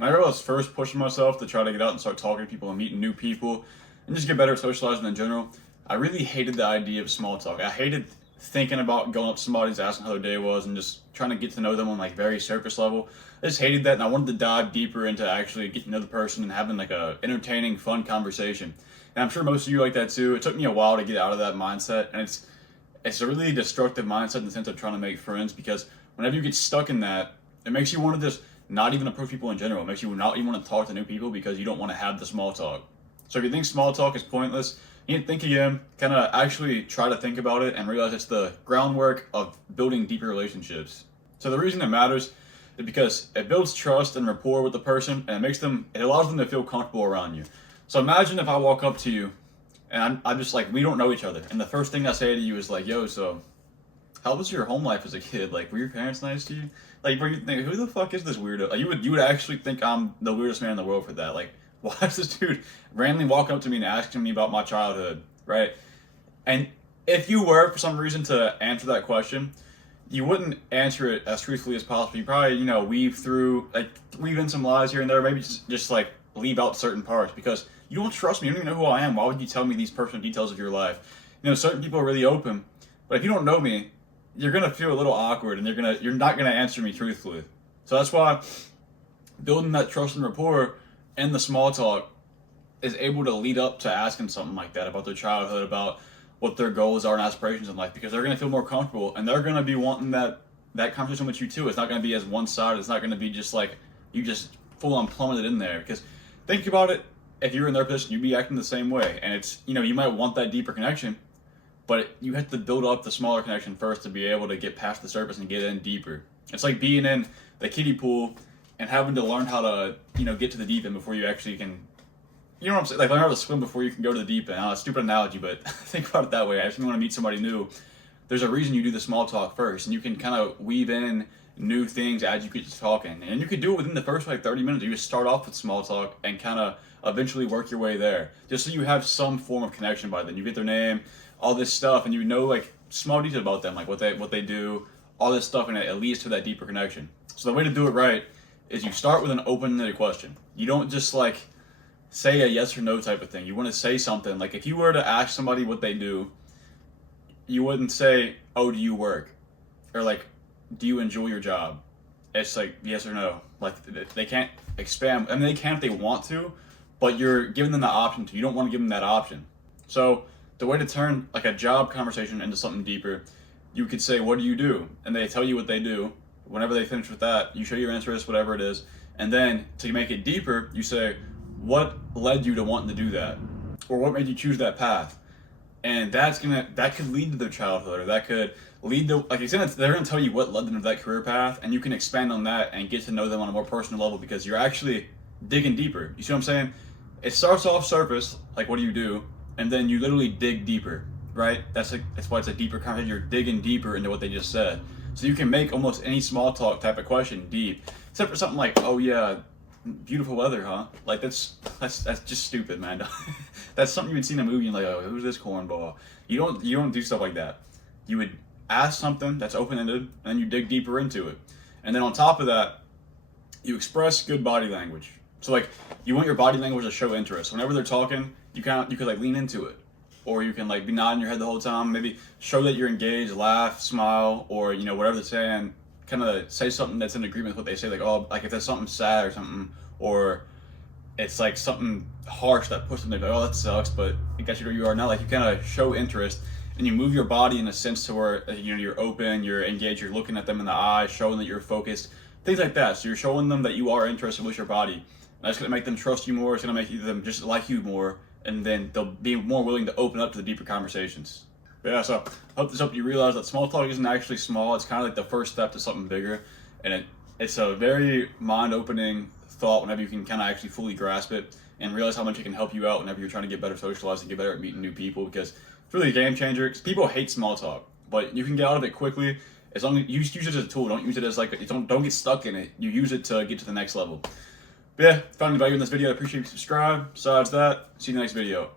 Whenever I was first pushing myself to try to get out and start talking to people and meeting new people and just get better at socializing in general, I really hated the idea of small talk. I hated thinking about going up to somebody's, asking how their day was, and just trying to get to know them on like very surface level. I just hated that, and I wanted to dive deeper into actually getting to know the person and having like a entertaining, fun conversation. And I'm sure most of you like that too. It took me a while to get out of that mindset, and it's a really destructive mindset in the sense of trying to make friends, because whenever you get stuck in that, it makes you want to just not even approach people in general. It makes you not even want to talk to new people because you don't want to have the small talk. So if you think small talk is pointless, you need to think again, kind of actually try to think about it and realize it's the groundwork of building deeper relationships. So the reason it matters is because it builds trust and rapport with the person, and it allows them to feel comfortable around you. So imagine if I walk up to you and I'm just like, we don't know each other, and the first thing I say to you is like, yo, so how was your home life as a kid? Like, were your parents nice to you? Like, were you think, who the fuck is this weirdo? Like, you would actually think I'm the weirdest man in the world for that. Like, why is this dude randomly walking up to me and asking me about my childhood, right? And if you were, for some reason, to answer that question, you wouldn't answer it as truthfully as possible. You probably, weave in some lies here and there, maybe just like leave out certain parts because you don't trust me. You don't even know who I am. Why would you tell me these personal details of your life? Certain people are really open, but if you don't know me, you're gonna feel a little awkward, and you're not gonna answer me truthfully. So that's why building that trust and rapport and the small talk is able to lead up to asking something like that about their childhood, about what their goals are and aspirations in life, because they're gonna feel more comfortable and they're gonna be wanting that conversation with you too. It's not gonna be as one-sided. It's not gonna be just like you just full on plummeted in there. Because think about it, if you're in their position, you'd be acting the same way, and it's you might want that deeper connection. But you have to build up the smaller connection first to be able to get past the surface and get in deeper. It's like being in the kiddie pool and having to learn how to, get to the deep end before you actually can, you know what I'm saying? Like learn how to swim before you can go to the deep end. It's a stupid analogy, but think about it that way. If you want to meet somebody new, there's a reason you do the small talk first, and you can kind of weave in new things as you get to talking. And you could do it within the first 30 minutes. You just start off with small talk and kind of eventually work your way there, just so you have some form of connection by then. You get their name, all this stuff, and like small details about them, like what they do, all this stuff, and it leads to that deeper connection. So the way to do it right is you start with an open-ended question. You don't just like say a yes or no type of thing. You want to say something. Like if you were to ask somebody what they do, you wouldn't say, "Oh, do you work?" or like, "Do you enjoy your job?" It's like yes or no. Like they can't expand. I mean, they can if they want to, but you're giving them the option to. You don't want to give them that option. So the way to turn like a job conversation into something deeper, you could say, "What do you do?" And they tell you what they do. Whenever they finish with that, you show your interest, whatever it is. And then to make it deeper, you say, "What led you to wanting to do that?" Or what made you choose that path? And that could lead to their childhood, or that could lead to, like I said, they're gonna tell you what led them to that career path, and you can expand on that and get to know them on a more personal level because you're actually digging deeper. You see what I'm saying? It starts off surface, like what do you do? And then you literally dig deeper, right? That's why it's a deeper conversation. You're digging deeper into what they just said. So you can make almost any small talk type of question deep, except for something like, "Oh yeah, beautiful weather, huh?" Like that's just stupid, man. That's something you would see in a movie and like, "Oh, who's this cornball?" You don't do stuff like that. You would ask something that's open-ended, and then you dig deeper into it. And then on top of that, you express good body language. So like you want your body language to show interest. Whenever they're talking, you could like lean into it, or you can like be nodding your head the whole time. Maybe show that you're engaged, laugh, smile, or whatever they're saying. Kind of say something that's in agreement with what they say. Like, oh, like if there's something sad or something, or it's like something harsh that pushes them. They're like, "Oh, that sucks," but it got you where you are now. Like you kind of show interest, and you move your body in a sense to where you're open, you're engaged, you're looking at them in the eyes, showing that you're focused, things like that. So you're showing them that you are interested with your body. And that's gonna make them trust you more. It's gonna make them just like you more, and then they'll be more willing to open up to the deeper conversations. But yeah, so I hope this helped you realize that small talk isn't actually small. It's kind of like the first step to something bigger, and it's a very mind-opening thought whenever you can kind of actually fully grasp it and realize how much it can help you out whenever you're trying to get better socializing, get better at meeting new people, because it's really a game changer. Because people hate small talk, but you can get out of it quickly as long as you use it as a tool. Don't use it as like don't get stuck in it. You use it to get to the next level. But yeah, if you found any value in this video, I appreciate you subscribe. Besides that, see you in the next video.